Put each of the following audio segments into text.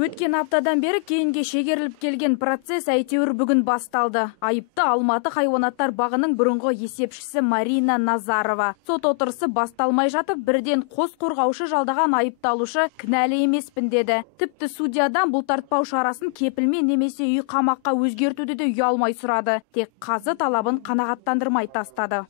Өткен аптадан бері кейінге шегеріліп келген процесс әйтеуір бүгін басталды. Айыпты Алматы хайуанаттар бағының бұрынғы есепшісі Марина Назарова. Сот отырысы басталмай жатып, бірден қос қорғаушы жалдаған айыпталушы кінәлі емеспін деді. Тіпті судьядан бұлтартпау шарасын кепілмен немесе үй қамаққа өзгертуді де ұялмай сұрады. Тек қазы талабын қанағаттандырмай тастады.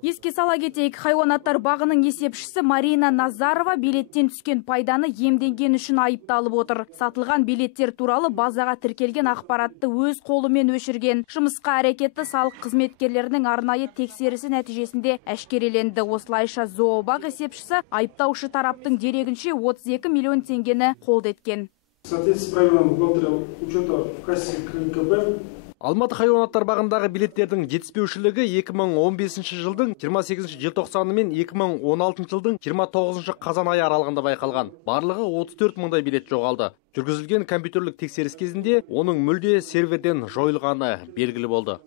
Еске сала кетейік, хайуанаттар бағының есепшісі Марина Назарова билеттен түскен пайданы иемденген үшін айыпталып отыр. Сатылған билеттер туралы базаға тіркелген ақпаратты өз қолымен өшірген. Жұмысқа әрекетті салық қызметкерлерінің арнайы тексерісі нәтижесінде әшкереленді. Осылайша зообақ есепшісі айыптаушы тараптың дерегінше 32 миллион теңгені қолдеткен. Алматы хайуанаттар бағындағы билеттердің жетіспеушілігі 2015 жылдың 28 желтоқсаны мен 2016 жылдың 29 қазан айы аралығында байқалған. Барлығы 34 мыңдай билет жоғалды. Жүргізілген компьютерлік тексеріс кезінде оның мүлде серверден жойылғаны белгілі болды.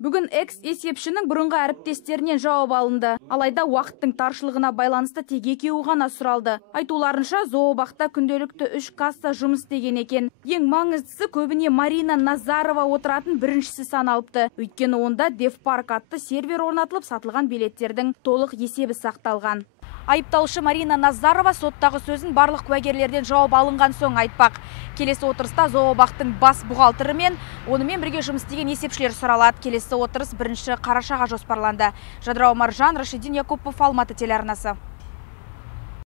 Бүгін экс-есепшінің бұрынғы әріптестерінен жауап алынды. Алайда уақыттың таршылығына байланысты тек екеуі ғана сұралды. Айтуларынша, зообақта күнделікті 3 касса жұмыс істеген екен. Ең маңыздысы көбіне Марина Назарова отыратын біріншісі саналыпты. Өйткені онда Девпарк атты сервер орнатылып, сатылған билеттердің толық есебі сақталған. Айыпталушы Марина Назарова соттағы сөзін барлық куәгерлерден жауап алынған соң айтпақ. Келесі отырыста зообақтың бас бухгалтері мен онымен бірге жұмыс істеген есепшілер сұралады. Келесі отырыс 1 қарашаға жоспарланды. Жадырау Маржан, Рашидин Якупов, Алматы телеарнасы.